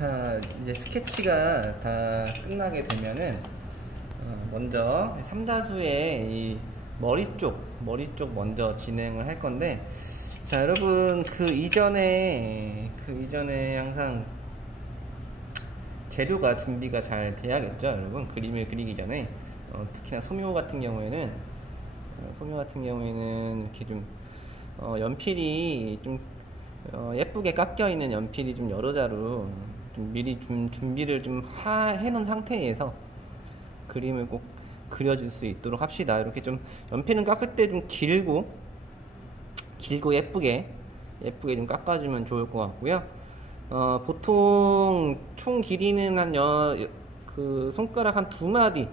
자, 이제 스케치가 다 끝나게 되면은 먼저 삼다수의 이 머리 쪽 먼저 진행을 할 건데, 자 여러분 그 이전에 항상 재료가 준비가 잘 돼야겠죠. 여러분 그림을 그리기 전에 특히나 소묘 같은 경우에는 이렇게 좀 연필이 좀 예쁘게 깎여 있는 연필이 좀 여러 자루 좀 미리 좀 준비를 좀 해놓은 상태에서 그림을 꼭 그려줄 수 있도록 합시다. 이렇게 좀 연필은 깎을 때 좀 길고 예쁘게 좀 깎아주면 좋을 것 같고요. 보통 총 길이는 그 손가락 한 두 마디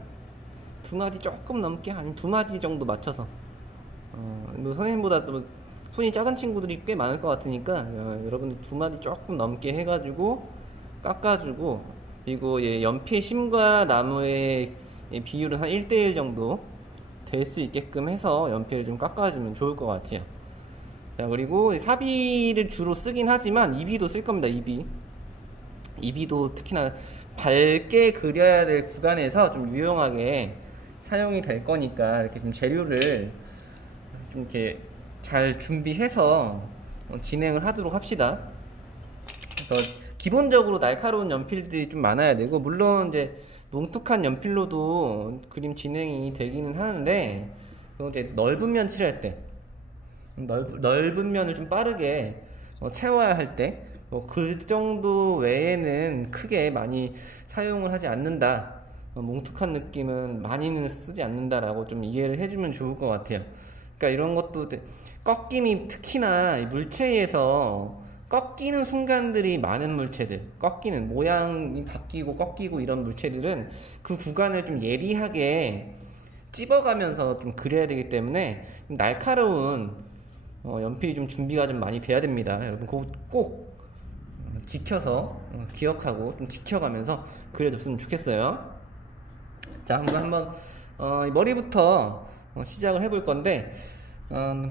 조금 넘게, 한 두 마디 정도 맞춰서 뭐 선생님보다 또 손이 작은 친구들이 꽤 많을 것 같으니까 여러분들 두 마디 조금 넘게 해가지고 깎아주고, 그리고 연필 심과 나무의 비율은 한 1:1 정도 될 수 있게끔 해서 연필을 좀 깎아주면 좋을 것 같아요. 자, 그리고 사비를 주로 쓰긴 하지만 이비도 쓸 겁니다. 이비도 특히나 밝게 그려야 될 구간에서 좀 유용하게 사용이 될 거니까 이렇게 좀 재료를 좀 이렇게 잘 준비해서 진행을 하도록 합시다. 그래서 기본적으로 날카로운 연필들이 좀 많아야 되고, 물론 이제 뭉툭한 연필로도 그림 진행이 되기는 하는데, 이제 넓은 면 칠할 때, 넓은 면을 좀 빠르게 채워야 할 때, 그 정도 외에는 크게 많이 사용을 하지 않는다. 뭉툭한 느낌은 많이는 쓰지 않는다라고 좀 이해를 해주면 좋을 것 같아요. 그러니까 이런 것도 꺾임이, 특히나 물체에서 꺾이는 순간들이 많은 물체들, 꺾이는 모양이 바뀌고 꺾이고 이런 물체들은 그 구간을 좀 예리하게 찝어가면서 좀 그려야 되기 때문에 날카로운 연필이 좀 준비가 좀 많이 돼야 됩니다. 여러분 그거 꼭 지켜서 기억하고 좀 지켜가면서 그려줬으면 좋겠어요. 자, 한번 머리부터 시작을 해볼 건데,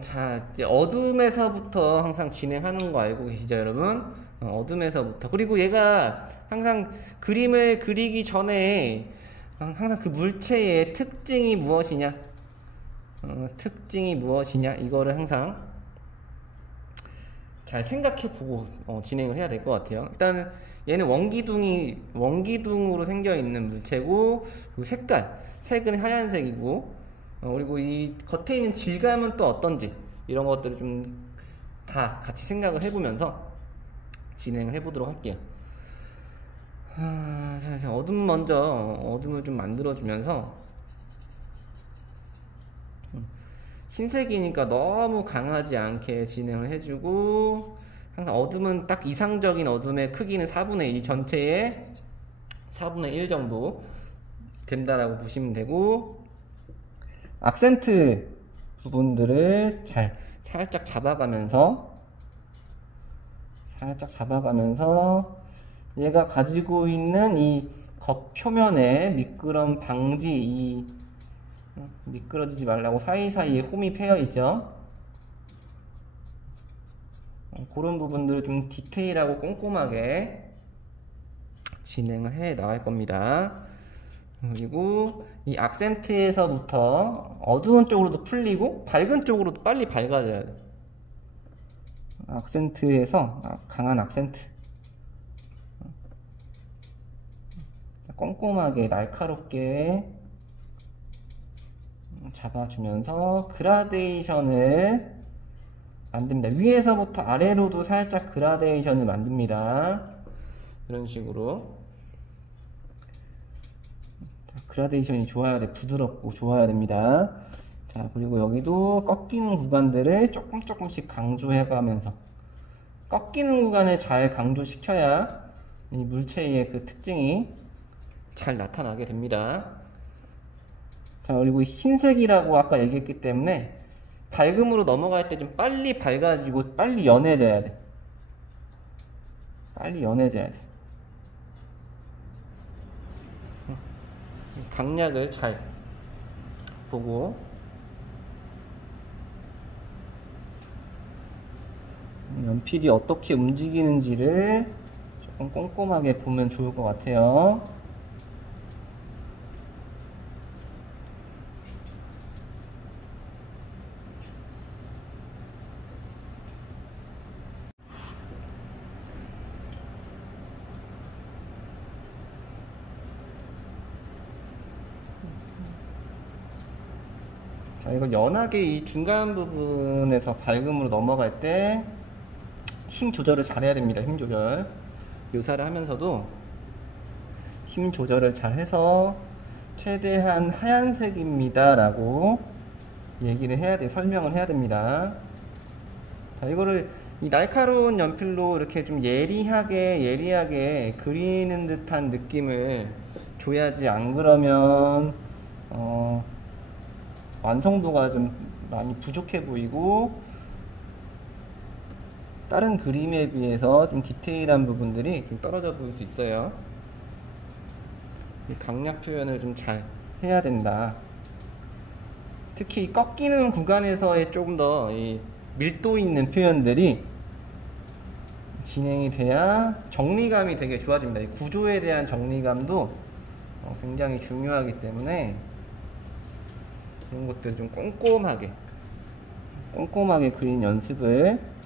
자, 이제 어둠에서부터 항상 진행하는 거 알고 계시죠, 여러분? 어둠에서부터. 그리고 얘가 항상 그림을 그리기 전에 항상 그 물체의 특징이 무엇이냐, 이거를 항상 잘 생각해보고 진행을 해야 될 것 같아요. 일단 얘는 원기둥으로 생겨 있는 물체고, 그리고 색은 하얀색이고, 그리고 이 겉에 있는 질감은 또 어떤지, 이런 것들을 좀 다 같이 생각을 해보면서 진행을 해보도록 할게요. 자, 어둠을 좀 만들어주면서, 흰색이니까 너무 강하지 않게 진행을 해주고, 항상 어둠은 딱 이상적인 어둠의 크기는 4분의 1, 전체의 4분의 1 정도 된다라고 보시면 되고, 악센트 부분들을 살짝 잡아가면서 얘가 가지고 있는 이 겉표면에 미끄럼 방지, 미끄러지지 말라고 사이사이에 홈이 패여 있죠. 그런 부분들을 좀 디테일하고 꼼꼼하게 진행을 해 나갈 겁니다. 그리고 이 악센트에서부터 어두운 쪽으로도 풀리고 밝은 쪽으로도 빨리 밝아져야 돼. 악센트에서 강한 악센트, 꼼꼼하게 날카롭게 잡아주면서 그라데이션을 만듭니다. 위에서부터 아래로도 살짝 그라데이션을 만듭니다. 이런 식으로 그라데이션이 좋아야 돼. 부드럽고 좋아야 됩니다. 자, 그리고 여기도 꺾이는 구간들을 조금씩 강조해가면서, 꺾이는 구간을 잘 강조시켜야 이 물체의 그 특징이 잘 나타나게 됩니다. 자, 그리고 흰색이라고 아까 얘기했기 때문에 밝음으로 넘어갈 때 좀 빨리 밝아지고 빨리 연해져야 돼. 강약을 잘 보고, 연필이 어떻게 움직이는지를 조금 꼼꼼하게 보면 좋을 것 같아요. 자, 이거 연하게 이 중간 부분에서 밝음으로 넘어갈 때 힘 조절을 잘 해야 됩니다. 힘 조절. 묘사를 하면서도 힘 조절을 잘 해서 최대한 하얀색입니다 라고 얘기를 해야 돼, 설명을 해야 됩니다. 자, 이거를 이 날카로운 연필로 이렇게 좀 예리하게 그리는 듯한 느낌을 줘야지, 안 그러면 완성도가 좀 많이 부족해 보이고 다른 그림에 비해서 좀 디테일한 부분들이 좀 떨어져 보일 수 있어요. 이 강약 표현을 좀 잘 해야 된다. 특히 이 꺾이는 구간에서의 조금 더 이 밀도 있는 표현들이 진행이 돼야 정리감이 되게 좋아집니다. 이 구조에 대한 정리감도 굉장히 중요하기 때문에 이런 것들을 좀 꼼꼼하게 그리는 연습을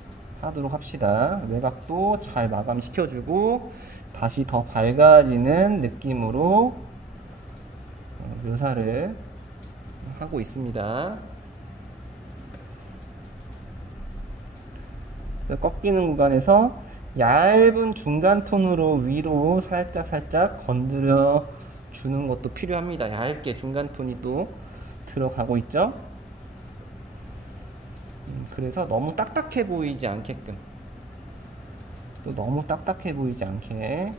하도록 합시다. 외곽도 잘 마감시켜주고 다시 더 밝아지는 느낌으로 묘사를 하고 있습니다. 꺾이는 구간에서 얇은 중간 톤으로 위로 살짝 건드려 주는 것도 필요합니다. 얇게 중간 톤이 또 들어가고 있죠. 그래서 너무 딱딱해 보이지 않게끔, 또 너무 딱딱해 보이지 않게.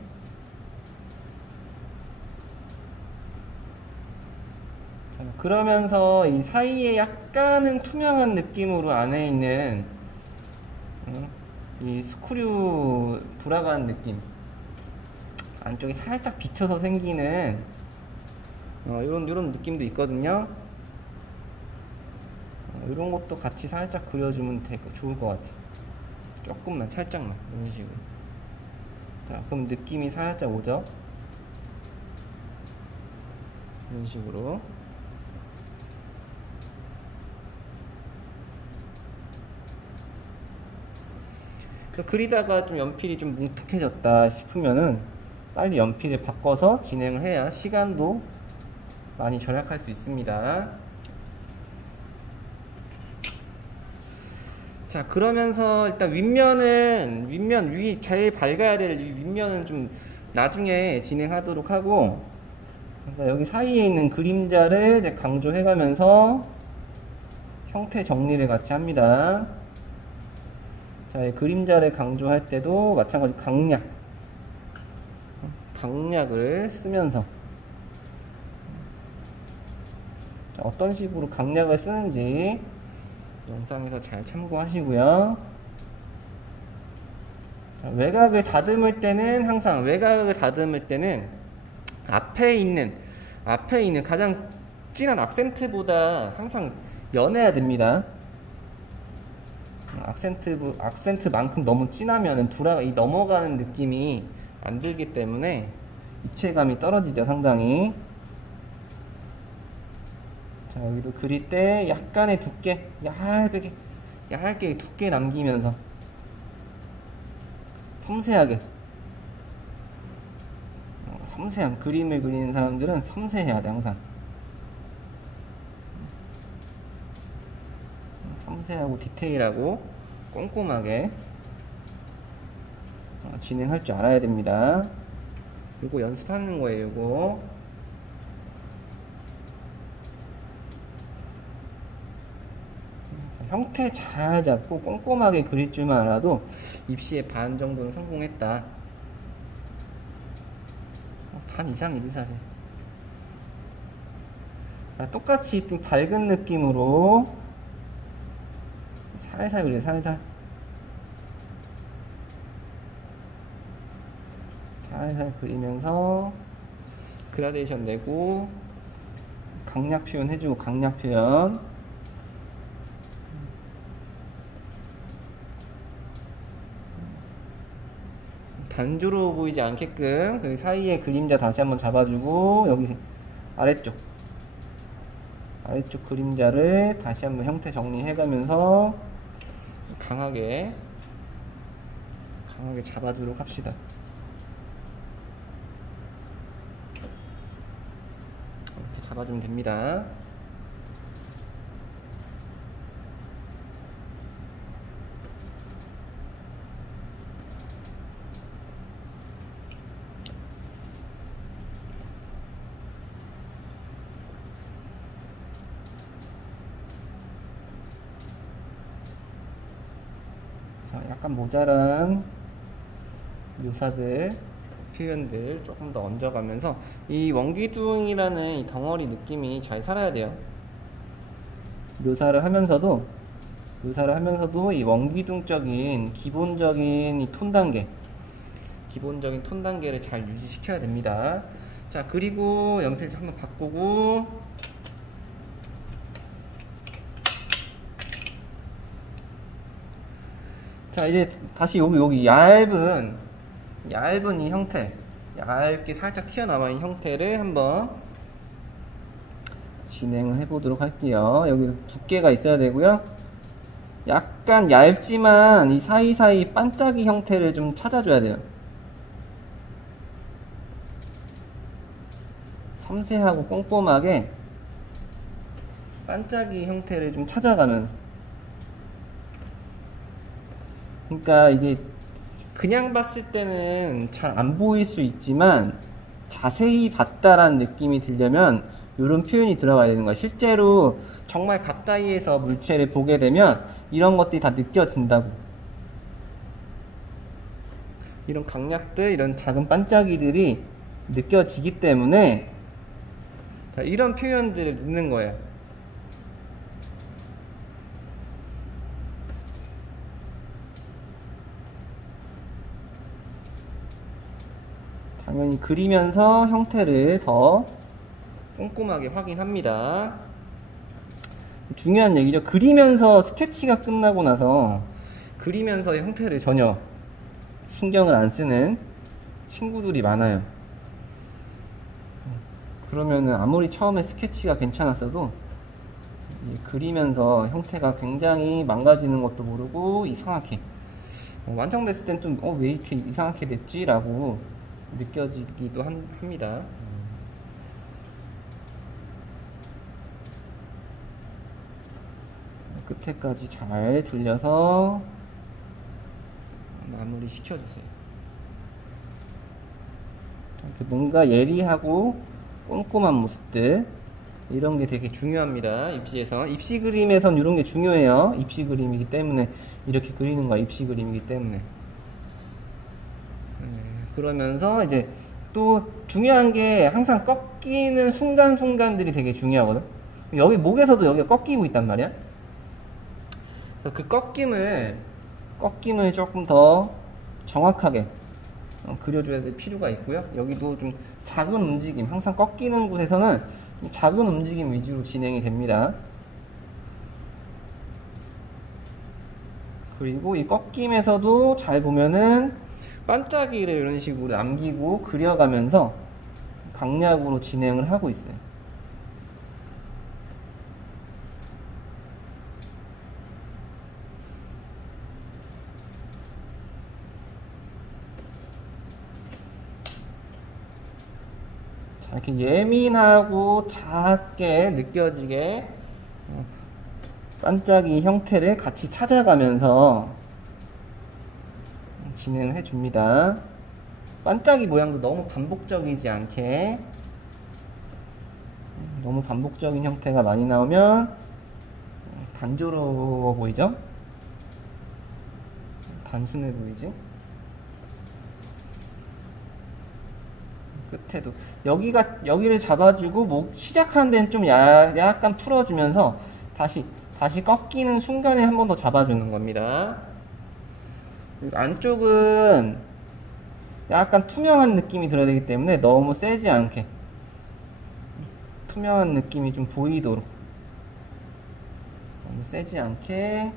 자, 그러면서 이 사이에 약간은 투명한 느낌으로 안에 있는 이 스크류 돌아가는 느낌, 안쪽이 살짝 비쳐서 생기는 이런 느낌도 있거든요. 이런 것도 같이 살짝 그려주면 좋을 것 같아요. 조금만, 살짝만, 이런 식으로. 자, 그럼 느낌이 살짝 오죠? 이런 식으로. 그리다가 좀 연필이 좀 뭉툭해졌다 싶으면은 빨리 연필을 바꿔서 진행을 해야 시간도 많이 절약할 수 있습니다. 자, 그러면서 일단 윗면 위 제일 밝아야 될 이 윗면은 좀 나중에 진행하도록 하고, 그래서 여기 사이에 있는 그림자를 이제 강조해 가면서 형태 정리를 같이 합니다. 자, 이 그림자를 강조할 때도 마찬가지 강약을 쓰면서, 자, 어떤 식으로 강약을 쓰는지 영상에서 잘 참고하시고요. 외곽을 다듬을 때는 항상 앞에 있는 가장 진한 악센트보다 항상 연해야 됩니다. 악센트만큼 너무 진하면 이 넘어가는 느낌이 안 들기 때문에 입체감이 떨어지죠, 상당히. 자, 여기도 그릴 때 약간의 두께, 얇게 두께 남기면서 섬세하게, 섬세한 그림을 그리는 사람들은 섬세해야 돼, 항상. 섬세하고 디테일하고 꼼꼼하게 진행할 줄 알아야 됩니다. 이거 연습하는 거예요, 이거. 형태 잘 잡고 꼼꼼하게 그릴 줄만 알아도 입시의 반 정도는 성공했다. 반 이상이지 사실. 자, 똑같이 좀 밝은 느낌으로 살살 그려, 살살 그리면서 그라데이션 내고 강약 표현 해주고, 강약 표현. 단조로워 보이지 않게끔 그 사이에 그림자 다시 한번 잡아주고, 여기 아래쪽 그림자를 다시 한번 형태 정리해가면서 강하게 잡아주도록 합시다. 이렇게 잡아주면 됩니다. 약간 모자란 묘사들, 표현들 조금 더 얹어가면서 이 원기둥이라는 이 덩어리 느낌이 잘 살아야 돼요. 묘사를 하면서도 이 원기둥적인 기본적인 이 톤 단계를 잘 유지시켜야 됩니다. 자, 그리고 연필 한번 바꾸고, 자, 이제 다시 여기 얇은 이 형태, 얇게 살짝 튀어나와 있는 형태를 한번 진행을 해보도록 할게요. 여기 두께가 있어야 되고요. 약간 얇지만 이 사이사이 반짝이 형태를 좀 찾아줘야 돼요. 섬세하고 꼼꼼하게 반짝이 형태를 좀 찾아가면, 그러니까 이게 그냥 봤을 때는 잘 안 보일 수 있지만 자세히 봤다라는 느낌이 들려면 이런 표현이 들어가야 되는 거야. 실제로 정말 가까이에서 물체를 보게 되면 이런 것들이 다 느껴진다고. 이런 강약들, 이런 작은 반짝이들이 느껴지기 때문에 이런 표현들을 넣는 거예요. 당연히 그리면서 형태를 더 꼼꼼하게 확인합니다. 중요한 얘기죠. 그리면서 스케치가 끝나고 나서 그리면서의 형태를 전혀 신경을 안 쓰는 친구들이 많아요. 그러면은 아무리 처음에 스케치가 괜찮았어도 그리면서 형태가 굉장히 망가지는 것도 모르고 이상하게 완성됐을 땐 좀 왜 이렇게 이상하게 됐지? 라고 느껴지기도 합니다. 끝에까지 잘 돌려서 마무리 시켜주세요. 이렇게 뭔가 예리하고 꼼꼼한 모습들, 이런 게 되게 중요합니다. 입시에선, 입시 그림에선 이런 게 중요해요. 입시 그림이기 때문에 이렇게 그리는 거야. 입시 그림이기 때문에. 그러면서 이제 또 중요한 게 항상 꺾이는 순간순간들이 되게 중요하거든. 여기 목에서도 여기가 꺾이고 있단 말이야. 그래서 그 꺾임을 조금 더 정확하게 그려줘야 될 필요가 있고요. 여기도 좀 작은 움직임, 항상 꺾이는 곳에서는 작은 움직임 위주로 진행이 됩니다. 그리고 이 꺾임에서도 잘 보면은 반짝이를 이런 식으로 남기고 그려가면서 강약으로 진행을 하고 있어요. 자, 이렇게 예민하고 작게 느껴지게 반짝이 형태를 같이 찾아가면서 진행을 해줍니다. 반짝이 모양도 너무 반복적이지 않게, 너무 반복적인 형태가 많이 나오면 단조로워 보이죠? 단순해 보이지? 끝에도 여기를 잡아주고 시작하는 데는 좀 약간 풀어주면서 다시 꺾이는 순간에 한 번 더 잡아주는 겁니다. 안쪽은 약간 투명한 느낌이 들어야 되기 때문에 너무 세지 않게 투명한 느낌이 좀 보이도록, 너무 세지 않게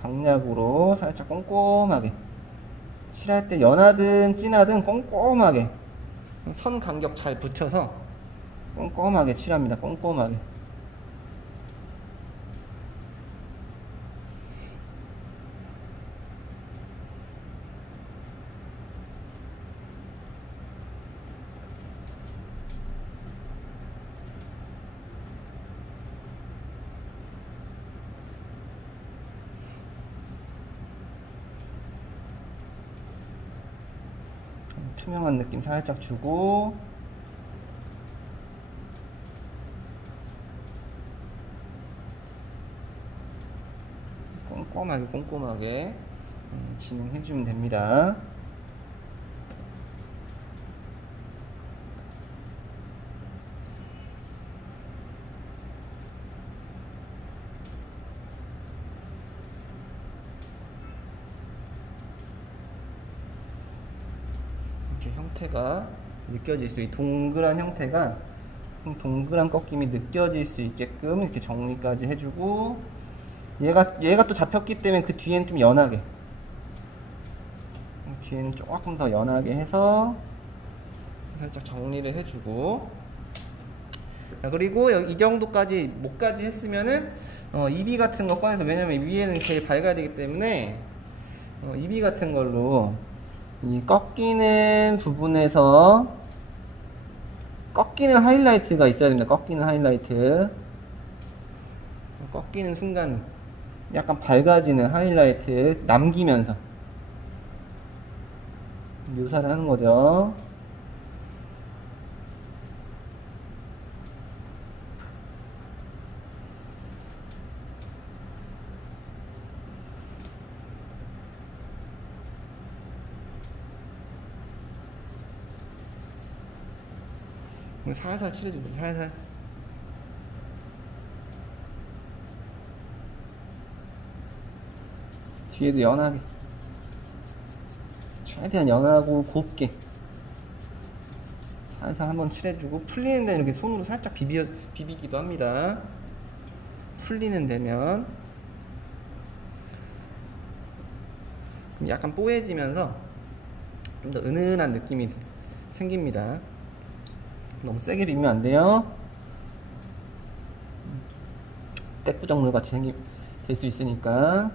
강약으로 살짝 꼼꼼하게 칠할 때 연하든 진하든 꼼꼼하게 선 간격 잘 붙여서 꼼꼼하게 칠합니다. 꼼꼼하게. 투명한 느낌 살짝 주고 꼼꼼하게 진행해 주면 됩니다. 이렇게 형태가 느껴질 수 있게 동그란 형태가 동그란 꺾임이 느껴질 수 있게끔 이렇게 정리까지 해주고 얘가 또 잡혔기 때문에 그 뒤에는 좀 연하게 뒤에는 조금 더 연하게 해서 살짝 정리를 해주고 자, 그리고 이 정도까지 목까지 했으면은 이비 같은 거 꺼내서 왜냐면 위에는 제일 밝아야 되기 때문에 이비 같은 걸로 이 꺾이는 부분에서 꺾이는 하이라이트가 있어야 됩니다. 꺾이는 하이라이트 꺾이는 순간 약간 밝아지는 하이라이트 남기면서 묘사를 하는 거죠. 살살 칠해주세요. 살살. 뒤에도 연하게 최대한 연하고 곱게 살살 한번 칠해주고 풀리는 데는 이렇게 손으로 살짝 비비기도 합니다. 풀리는 데면 약간 뽀얘지면서 좀 더 은은한 느낌이 생깁니다. 너무 세게 비비면 안 돼요. 떼꾸정물 같이 될 수 있으니까.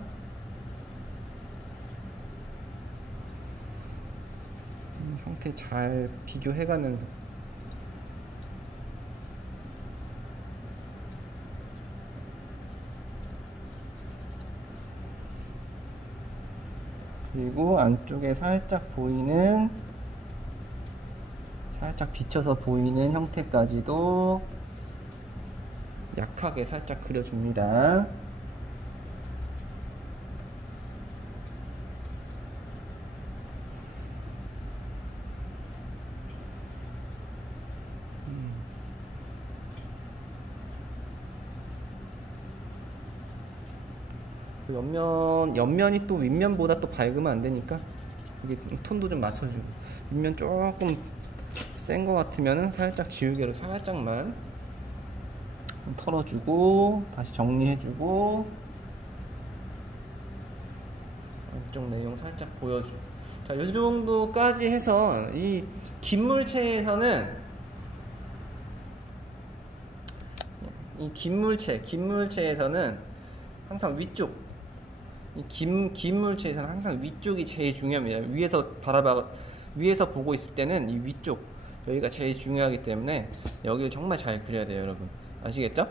형태 잘 비교해가면서 그리고 안쪽에 살짝 보이는 살짝 비쳐서 보이는 형태까지도 약하게 살짝 그려줍니다. 옆면이 또 윗면보다 또 밝으면 안 되니까 이게 톤도 좀 맞춰주고 윗면 조금 센 거 같으면은 살짝 지우개로 살짝만 털어주고 다시 정리해주고 안쪽 내용 살짝 보여주고 자, 이 정도까지 해서 이 긴물체에서는 긴물체에서는 항상 위쪽 긴물체에서는 항상 위쪽이 제일 중요합니다. 위에서 보고 있을 때는 이 위쪽 여기가 제일 중요하기 때문에 여기를 정말 잘 그려야 돼요, 여러분. 아시겠죠?